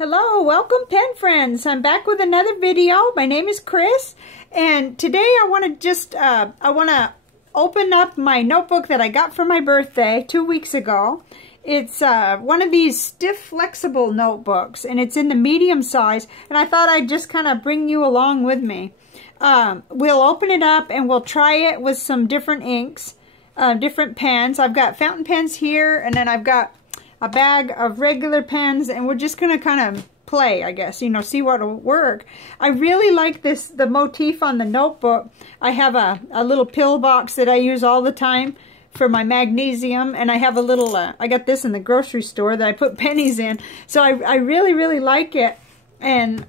Hello, welcome pen friends. I'm back with another video. My name is Chris, and today I want to open up my notebook that I got for my birthday 2 weeks ago. It's one of these Stifflexible notebooks, and it's in the medium size, and I thought I'd just kind of bring you along with me. We'll open it up and we'll try it with some different inks, different pens. I've got fountain pens here, and then I've got a bag of regular pens, and we're just going to kind of play, I guess, see what will work. I really like the motif on the notebook. I have a little pill box that I use all the time for my magnesium, and I have a little, I got this in the grocery store that I put pennies in. So I really, really like it, and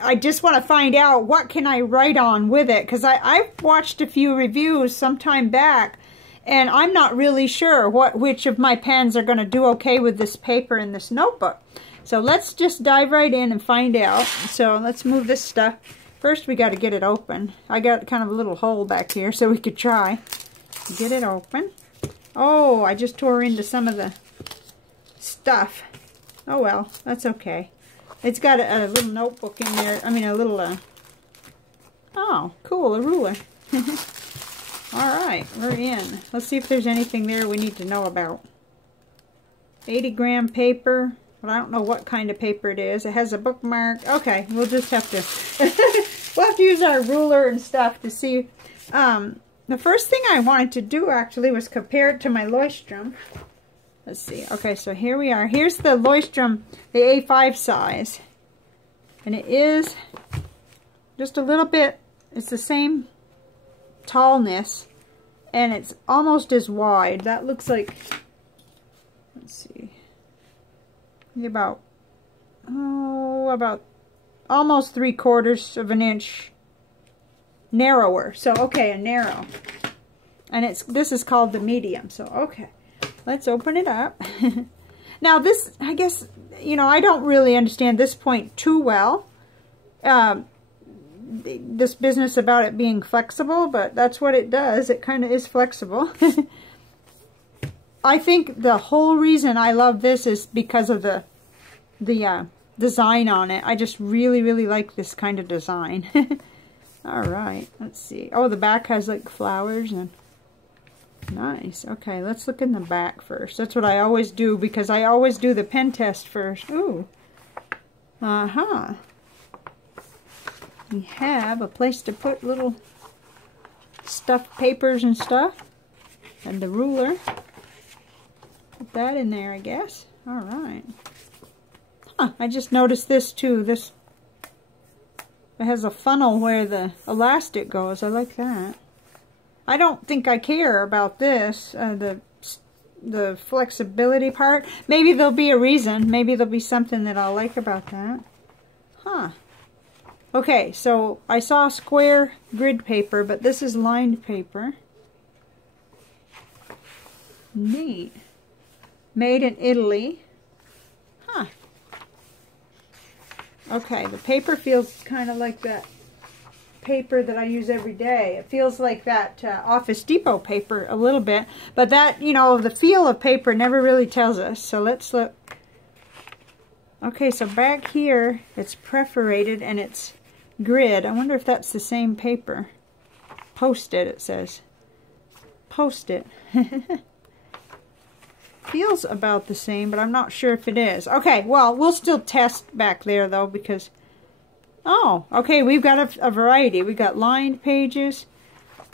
I just want to find out what can I write on with it, because I've watched a few reviews some time back, and I'm not really sure which of my pens are going to do okay with this paper in this notebook. So let's just dive right in and find out. So let's move this stuff. First we got to get it open. I got kind of a little hole back here so we could try to get it open. Oh, I just tore into some of the stuff. Oh well, that's okay. It's got a little notebook in there. I mean a little, oh, cool, a ruler. Alright, we're in. Let's see if there's anything there we need to know about. 80-gram paper, but I don't know what kind of paper it is. It has a bookmark. Okay, we'll just have to we'll have to use our ruler and stuff to see. The first thing I wanted to do actually was compare it to my Leuchtturm. Let's see. Okay, so here we are. Here's the Leuchtturm, the A5 size. And it is just a little bit, it's the same tallness, and it's almost as wide. That looks like, let's see, about almost 3/4 of an inch narrower. So okay, a narrow, and this is called the medium. So okay, let's open it up. Now this, I guess, I don't really understand this point too well, this business about it being flexible, but that's what it does. It kind of is flexible. I think the whole reason I love this is because of the design on it. I just really, really like this kind of design. Alright, let's see. Oh, the back has like flowers and nice. Okay, let's look in the back first. That's what I always do, because I always do the pen test first. Ooh. Uh-huh. We have a place to put little stuffed papers and stuff. And the ruler. Put that in there, I guess. Alright. Huh, I just noticed this too. It has a funnel where the elastic goes. I like that. I don't think I care about this, the flexibility part. Maybe there'll be a reason. Maybe there'll be something that I'll like about that. Huh. Okay, so I saw square grid paper, but this is lined paper. Neat. Made in Italy. Huh. Okay, the paper feels kind of like that paper that I use every day. It feels like that Office Depot paper a little bit, but that, the feel of paper never really tells us. So let's look. Okay, so back here it's perforated and it's grid. I wonder if that's the same paper. Post-it, it says. Post-it. Feels about the same, but I'm not sure if it is. Okay, well, we'll still test back there though, because oh, okay, we've got a variety. We got lined pages,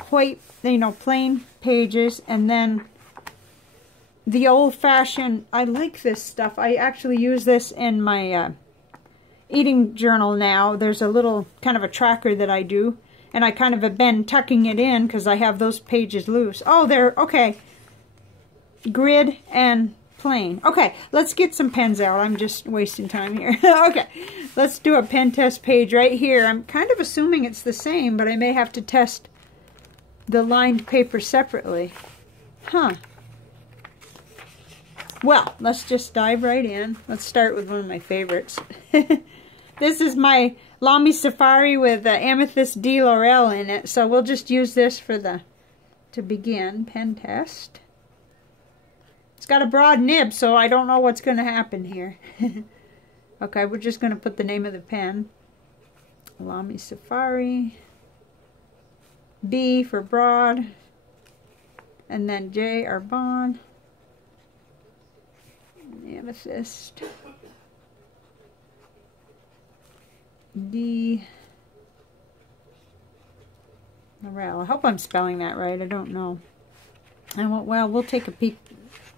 white, plain pages, and then the old-fashioned. I like this stuff. I actually use this in my eating journal now. There's a little kind of a tracker that I do, and I kind of have been tucking it in because I have those pages loose. Oh, they're okay. Grid and plain. Okay, let's get some pens out. I'm just wasting time here. Okay, let's do a pen test page right here. I'm kind of assuming it's the same, but I may have to test the lined paper separately. Huh. Well, let's just dive right in. Let's start with one of my favorites. This is my Lamy Safari with Amethyst de Laurel in it, so we'll just use this for to begin pen test. It's got a broad nib, so I don't know what's going to happen here. Okay, we're just going to put the name of the pen. Lamy Safari. B for broad. And then J, Arbonne. Amethyst. D. Laurel. I hope I'm spelling that right. I don't know. And well, we'll take a peek.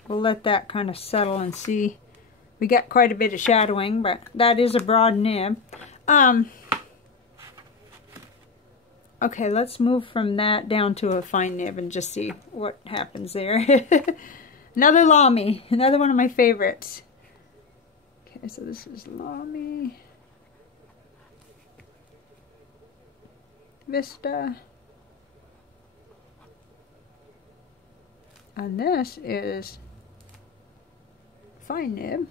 We'll let that kind of settle and see. We got quite a bit of shadowing, but that is a broad nib. Okay, let's move from that down to a fine nib and just see what happens there. Another Lamy, another one of my favorites. Okay, so this is Lamy. Vista. And this is fine nib.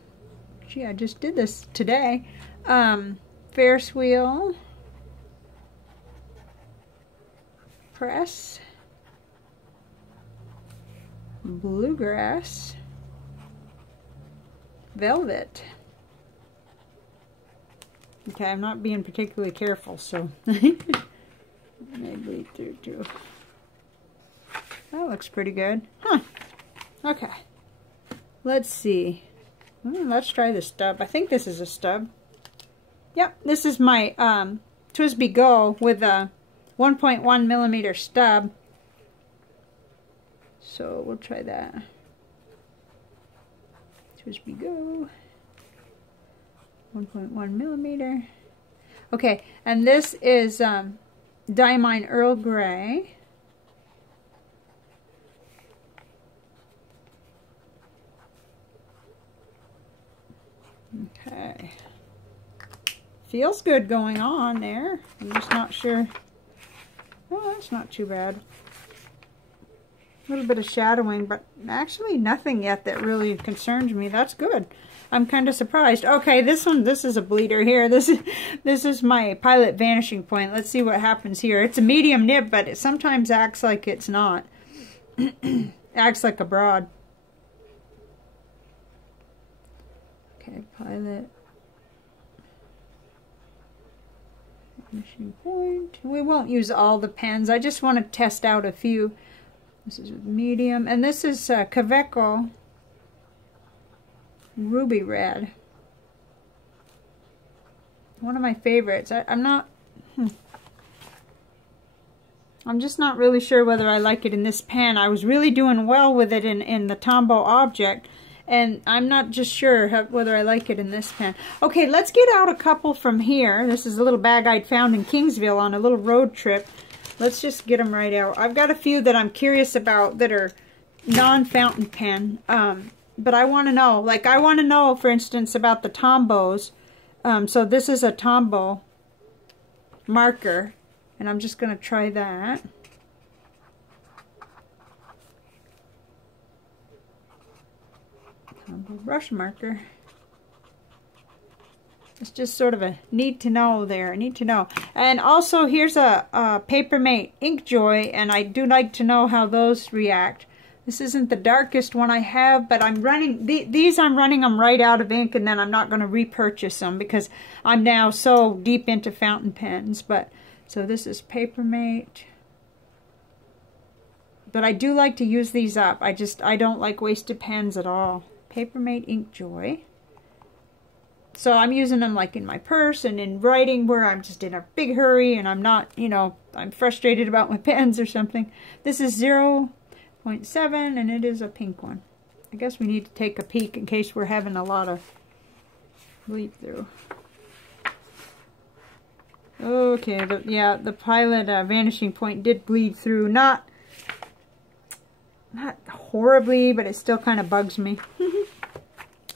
Gee, I just did this today. Ferris wheel. Press. Bluegrass. Velvet. Okay, I'm not being particularly careful, so maybe through too. That looks pretty good. Huh. Okay. Let's see. Let's try the stub. I think this is a stub. Yep, this is my TWSBI Go with a 1.1 millimeter stub. So we'll try that. TWSBI Go. 1.1 millimeter. Okay, and this is Diamine Earl Grey. Okay. Feels good going on there. I'm just not sure. Oh, that's not too bad. A little bit of shadowing, but actually nothing yet that really concerns me. That's good. I'm kind of surprised. Okay, this is a bleeder here. This is my Pilot Vanishing Point. Let's see what happens here. It's a medium nib, but it sometimes acts like it's not. Acts like a broad. Okay, Pilot Vanishing Point. We won't use all the pens. I just want to test out a few. This is medium, and this is Kaweco Ruby Red. One of my favorites. I'm just not really sure whether I like it in this pen. I was really doing well with it in the Tombow Object, and I'm not just sure whether I like it in this pen. Okay, let's get out a couple from here. This is a little bag I'd found in Kingsville on a little road trip. Let's just get them right out. I've got a few that I'm curious about that are non-fountain pen, but I want to know. Like, I want to know, for instance, about the Tombows. So this is a Tombow marker, and I'm just going to try that. Tombow brush marker. It's just sort of a need to know there. Need to know. And also here's a Papermate Ink Joy, and I do like to know how those react. This isn't the darkest one I have, but I'm running these. I'm running them right out of ink, and then I'm not going to repurchase them because I'm now so deep into fountain pens. But so this is Papermate. But I do like to use these up. I don't like wasted pens at all. Papermate Ink Joy. So I'm using them like in my purse and in writing where I'm just in a big hurry and I'm not, you know, I'm frustrated about my pens or something. This is 0.7 and it is a pink one. I guess we need to take a peek in case we're having a lot of bleed through. Okay, the Pilot Vanishing Point did bleed through. Not horribly, but it still kind of bugs me.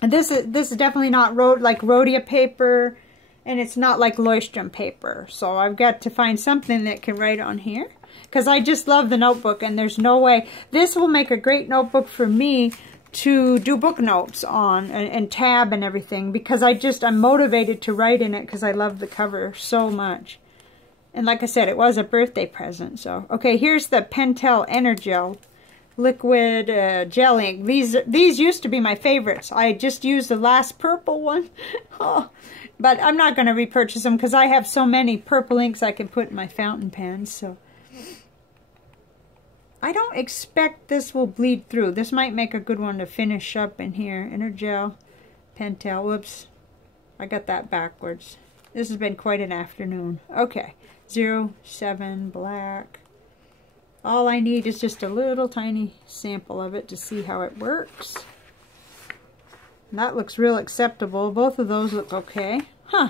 And this is definitely not like Rhodia paper, and it's not like Leuchtturm paper. So I've got to find something that can write on here, because I just love the notebook, and there's no way. This will make a great notebook for me to do book notes on and tab and everything, because I'm motivated to write in it because I love the cover so much. And like I said, it was a birthday present. So okay, here's the Pentel Energel liquid gel ink. These used to be my favorites. I just used the last purple one. Oh, but I'm not going to repurchase them because I have so many purple inks I can put in my fountain pens. So I don't expect this will bleed through. This might make a good one to finish up in here. Inner gel, Pentel. Whoops, I got that backwards. This has been quite an afternoon. Okay, 07 black. All I need is just a little tiny sample of it to see how it works. And that looks real acceptable. Both of those look okay. Huh.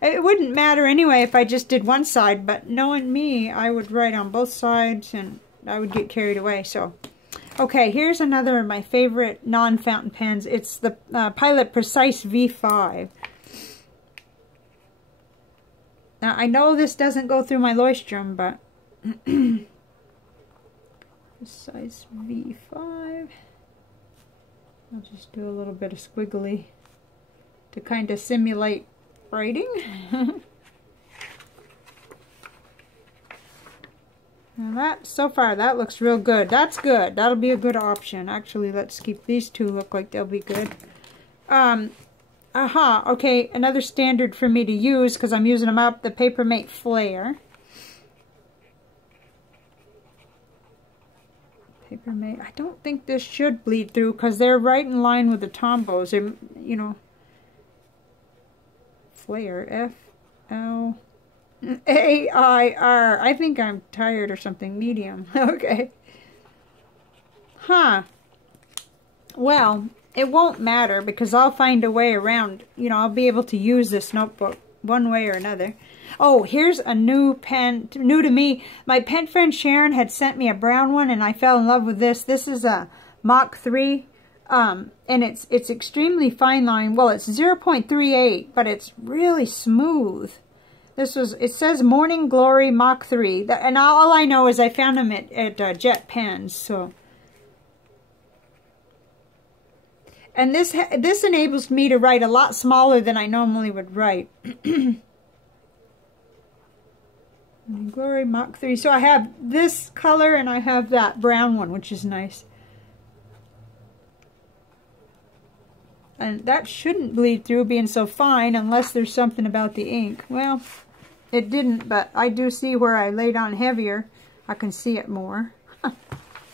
It wouldn't matter anyway if I just did one side, but knowing me, I would write on both sides and I would get carried away. So, okay, here's another of my favorite non-fountain pens. It's the Pilot Precise V5. Now, I know this doesn't go through my Leuchtturm, but Precise V5. I'll just do a little bit of squiggly to kind of simulate writing. Now that, so far, that looks real good. That's good. That'll be a good option. Actually, let's keep these two look like they'll be good. Okay, another standard for me to use, because I'm using them up, the Papermate Flare. Papermate, I don't think this should bleed through, because they're right in line with the Tombos. They're, you know, Flare, F-L-A-I-R. I think I'm tired or something. Medium. Okay. Huh. Well, it won't matter because I'll find a way around. You know, I'll be able to use this notebook one way or another. Oh, here's a new pen, new to me. My pen friend Sharon had sent me a brown one and I fell in love with this. This is a Mach 3. And it's extremely fine line. Well, it's 0.38, but it's really smooth. This was, it says Morning Glory Mach 3. And all I know is I found them at Jet Pens, so. And this enables me to write a lot smaller than I normally would write. Glory Mach 3. So I have this color and I have that brown one, which is nice. And that shouldn't bleed through being so fine unless there's something about the ink. Well, it didn't, but I do see where I laid on heavier. I can see it more.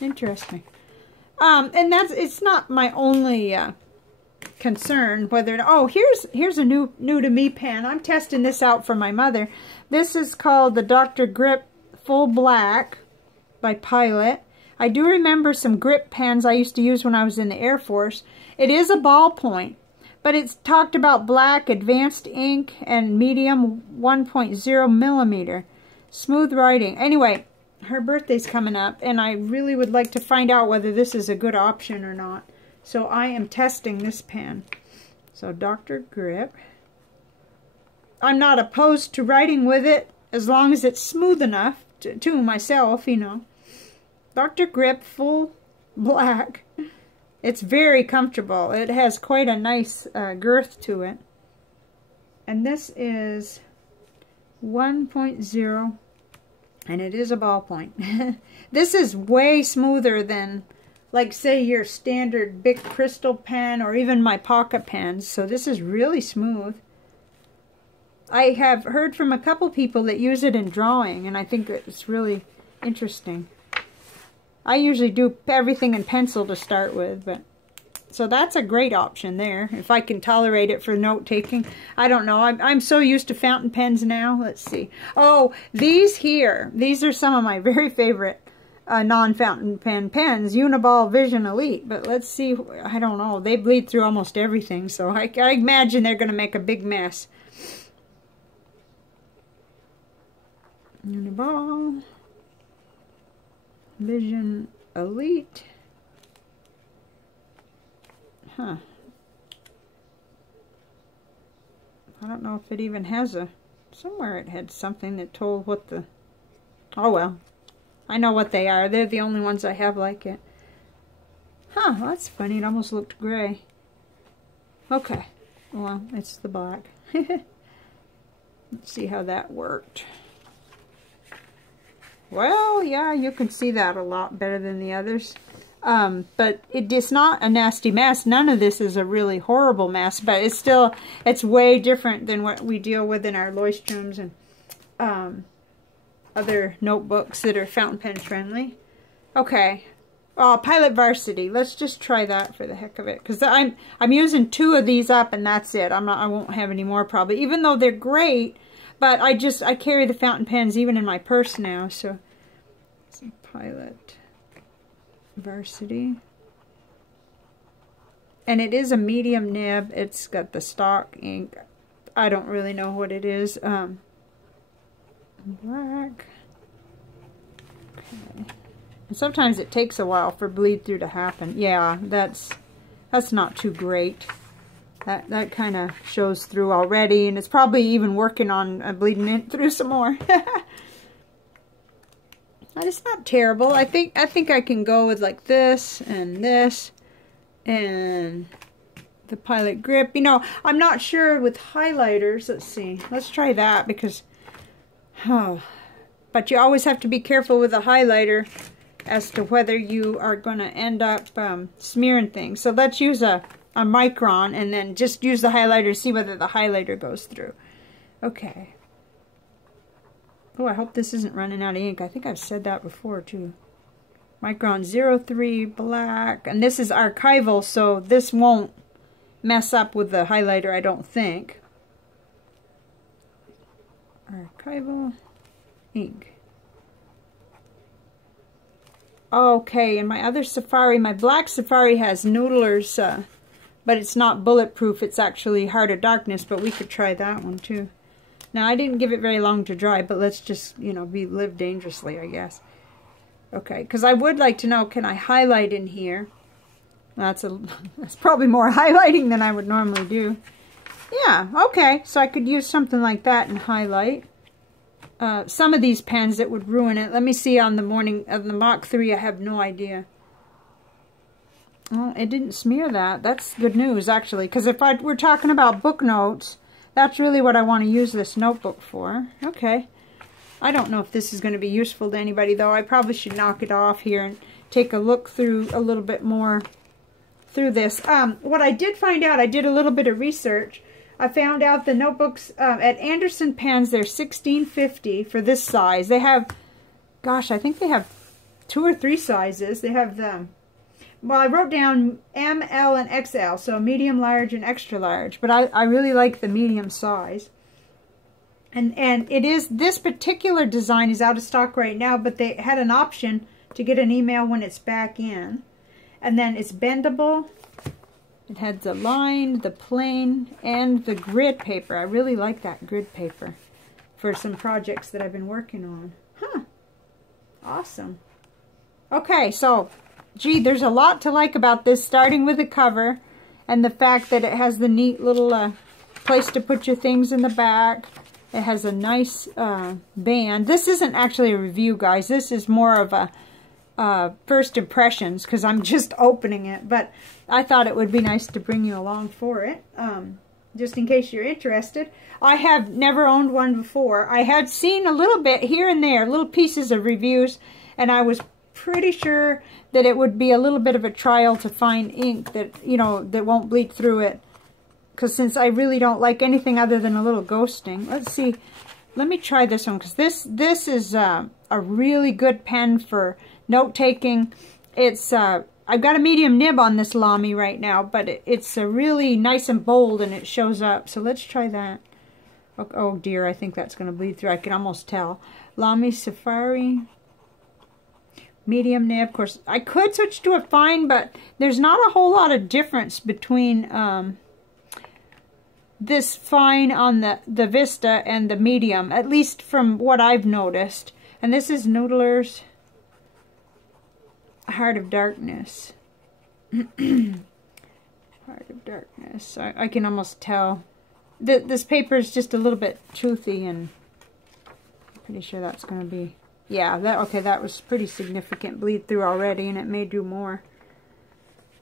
Interesting. And it's not my only concern whether, oh, here's a new to me pen. I'm testing this out for my mother. This is called the Dr. Grip Full Black by Pilot. I do remember some grip pens I used to use when I was in the Air Force. It is a ballpoint, but it's talked about black, advanced ink, and medium 1.0 millimeter. Smooth writing. Anyway, her birthday's coming up, and I really would like to find out whether this is a good option or not. So I am testing this pen. So Dr. Grip. I'm not opposed to writing with it as long as it's smooth enough to myself, you know. Dr. Grip Full Black. It's very comfortable. It has quite a nice girth to it. And this is 1.0, and it is a ballpoint. This is way smoother than, like, say, your standard Bic Crystal pen or even my pocket pens. So this is really smooth. I have heard from a couple people that use it in drawing, and I think it's really interesting. I usually do everything in pencil to start with, but so that's a great option there. If I can tolerate it for note taking, I don't know. I'm so used to fountain pens now. Let's see. Oh, these here. These are some of my very favorite non-fountain pen pens. Uniball Vision Elite. But let's see. I don't know. They bleed through almost everything, so I imagine they're going to make a big mess. Uniball Vision Elite. Huh. I don't know if it even has a... Somewhere it had something that told what the... Oh well. I know what they are. They're the only ones I have like it. Huh, well, that's funny. It almost looked gray. Okay. Well, it's the black. Let's see how that worked. Well, yeah, you can see that a lot better than the others. But it's not a nasty mess. None of this is a really horrible mess, but it's way different than what we deal with in our Leuchtturms and other notebooks that are fountain pen friendly. Okay. Pilot Varsity. Let's just try that for the heck of it, because I'm using 2 of these up and that's it. I won't have any more probably, even though they're great. But I carry the fountain pens even in my purse now. So Pilot Varsity, and it is a medium nib. It's got the stock ink. I don't really know what it is. Black. Okay. And sometimes it takes a while for bleed through to happen. Yeah, that's not too great. That kind of shows through already, and it's probably even working on bleeding it through some more. It's not terrible. I think I can go with like this and the Pilot Grip. You know, I'm not sure with highlighters. Let's see. Let's try that because, but you always have to be careful with a highlighter as to whether you are going to end up smearing things. So let's use a micron and then just use the highlighter to see whether the highlighter goes through. Okay. Oh, I hope this isn't running out of ink. I think I've said that before too. Micron 03 black, and this is archival, so this won't mess up with the highlighter, I don't think. Archival ink. Okay, and my other Safari, my black Safari has noodlers, but it's not bulletproof. It's actually Heart of Darkness, but we could try that one too. Now, I didn't give it very long to dry, but let's just, you know, live dangerously, I guess. Okay, because I would like to know, can I highlight in here? That's probably more highlighting than I would normally do. Yeah, okay, so I could use something like that and highlight. Some of these pens that would ruin it. Let me see on the morning of the Mach 3, I have no idea. Well, it didn't smear that. That's good news, actually, because if we're talking about book notes, that's really what I want to use this notebook for. Okay. I don't know if this is going to be useful to anybody, though. I probably should knock it off here and take a look through a little bit more through this. What I did find out, I did a little bit of research. I found out the notebooks at Anderson Pens, they're $16.50 for this size. They have, gosh, I think they have 2 or 3 sizes. They have them. Well, I wrote down M, L, and XL, so medium, large, and extra large. But I really like the medium size. And it is, this particular design is out of stock right now, but they had an option to get an email when it's back in. And then it's bendable. It had the lined, the plain, and the grid paper. I really like that grid paper for some projects that I've been working on. Huh. Awesome. Okay, so, gee, there's a lot to like about this, starting with the cover and the fact that it has the neat little place to put your things in the back. It has a nice band. This isn't actually a review, guys. This is more of a first impressions because I'm just opening it. But I thought it would be nice to bring you along for it, just in case you're interested. I have never owned one before. I had seen a little bit here and there, little pieces of reviews, and I was pretty sure that it would be a little bit of a trial to find ink that, you know, that won't bleed through it. Because since I really don't like anything other than a little ghosting. Let's see. Let me try this one, because this is a really good pen for note-taking. It's I've got a medium nib on this Lamy right now, but it's really nice and bold, and it shows up. So let's try that. Oh dear, I think that's going to bleed through. I can almost tell. Lamy Safari. Medium nib. Of course, I could switch to a fine, but there's not a whole lot of difference between this fine on the Vista and the medium, at least from what I've noticed. And this is Noodler's Heart of Darkness. Heart of Darkness. I can almost tell. This paper is just a little bit toothy, and I'm pretty sure that's going to be... Yeah, okay, that was pretty significant bleed through already, and it may do more.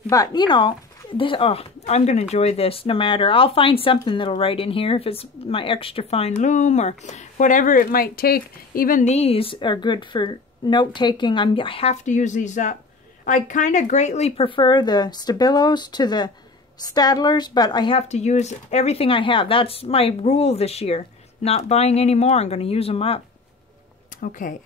But, you know, this, oh, I'm going to enjoy this no matter. I'll find something that'll write in here if it's my extra fine loom or whatever it might take. Even these are good for note-taking. I have to use these up. I kind of greatly prefer the Stabilos to the Staedtlers, but I have to use everything I have. That's my rule this year. Not buying any more. I'm going to use them up. Okay,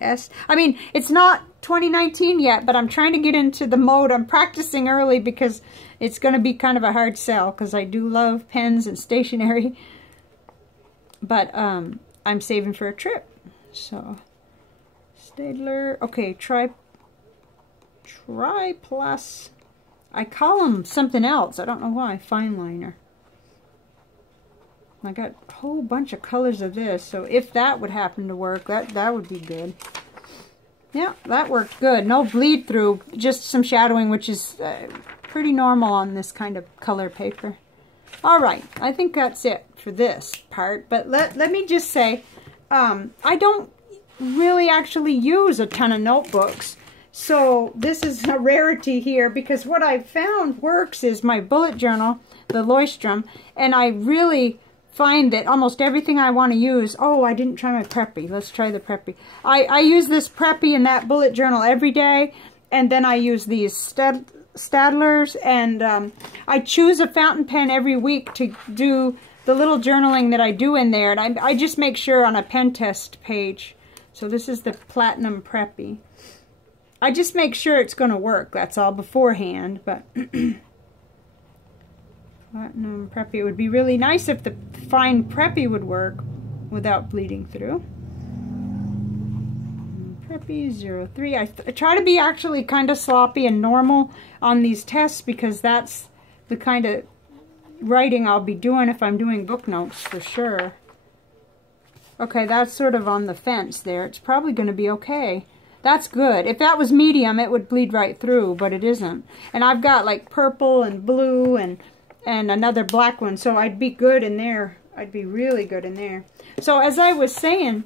I mean, it's not 2019 yet, but I'm trying to get into the mode. I'm practicing early because it's going to be kind of a hard sell because I do love pens and stationery. But I'm saving for a trip. So, Staedtler. Okay, Tri Plus. I call them something else. I don't know why. Fine liner. I got a whole bunch of colors of this, so if that would happen to work, that would be good. Yeah, that worked good. No bleed through, just some shadowing, which is pretty normal on this kind of color paper. All right, I think that's it for this part, but let me just say, I don't really actually use a ton of notebooks, so this is a rarity here, because what I've found works is my bullet journal, the Leuchtturm, and I really find that almost everything I want to use, oh, I didn't try my Preppy. Let's try the Preppy. I use this Preppy in that bullet journal every day, and then I use these Staedtlers, and I choose a fountain pen every week to do the little journaling that I do in there, and I just make sure on a pen test page. So this is the Platinum Preppy. I just make sure it's going to work, that's all, beforehand, but Platinum Preppy. It would be really nice if the fine Preppy would work without bleeding through. Preppy 03. I try to be actually kind of sloppy and normal on these tests because that's the kind of writing I'll be doing if I'm doing book notes for sure. Okay, that's sort of on the fence there. It's probably going to be okay. That's good. If that was medium, it would bleed right through, but it isn't. And I've got like purple and blue and another black one, so I'd be good in there. I'd be really good in there. So as I was saying,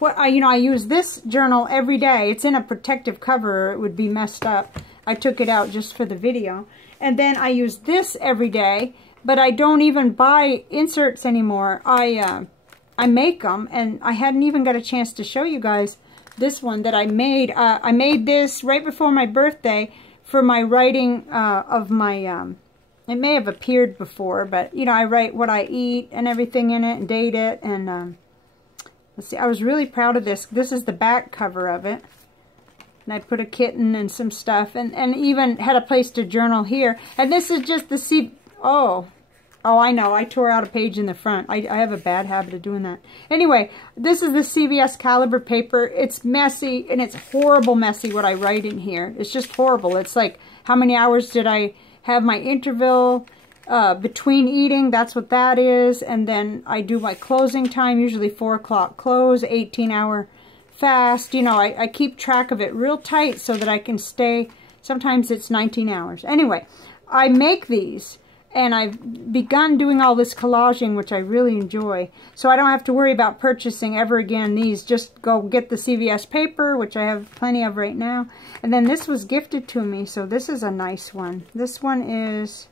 I use this journal every day. It's in a protective cover, or it would be messed up. I took it out just for the video. And then I use this every day, but I don't even buy inserts anymore. I make them, and I hadn't even got a chance to show you guys this one that I made. I made this right before my birthday for my writing of my... it may have appeared before, but, I write what I eat and everything in it and date it. And, let's see, I was really proud of this. This is the back cover of it. And I put a kitten and some stuff and even had a place to journal here. And this is just the Oh, I know. I tore out a page in the front. I have a bad habit of doing that. Anyway, this is the CVS caliber paper. It's messy, and it's horrible messy what I write in here. It's just horrible. It's like, how many hours did I have my interval between eating? That's what that is. And then I do my closing time, usually 4 o'clock close, 18-hour fast. I keep track of it real tight so that I can stay. Sometimes it's 19 hours. Anyway, I make these. And I've begun doing all this collaging, which I really enjoy. So I don't have to worry about purchasing ever again these. Just go get the CVS paper, which I have plenty of right now. And then this was gifted to me, so this is a nice one. This one is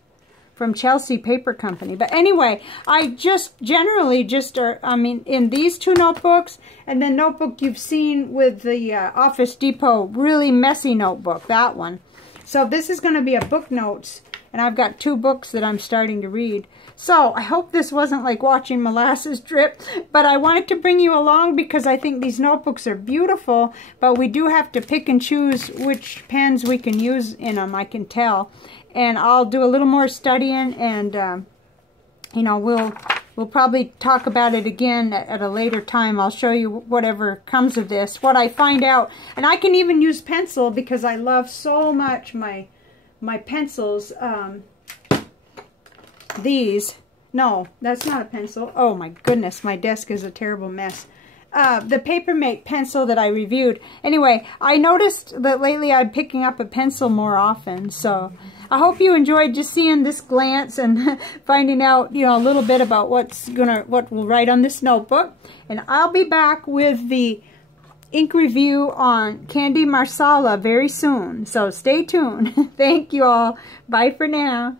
from Chelsea Paper Company. But anyway, I just generally in these two notebooks, and then notebook you've seen with the Office Depot, really messy notebook, that one. So this is going to be a book notes. And I've got 2 books that I'm starting to read. So I hope this wasn't like watching molasses drip. But I wanted to bring you along because I think these notebooks are beautiful. But we do have to pick and choose which pens we can use in them, I can tell. And I'll do a little more studying. And, we'll probably talk about it again at a later time. I'll show you whatever comes of this, what I find out. And I can even use pencil because I love so much my pencils, these, no, that's not a pencil. Oh my goodness, my desk is a terrible mess. The Papermate pencil that I reviewed. Anyway, I noticed that lately I'm picking up a pencil more often, so I hope you enjoyed just seeing this glance and finding out, a little bit about what we'll write on this notebook. And I'll be back with the ink review on Candy Marsala very soon. So stay tuned. Thank you all. Bye for now.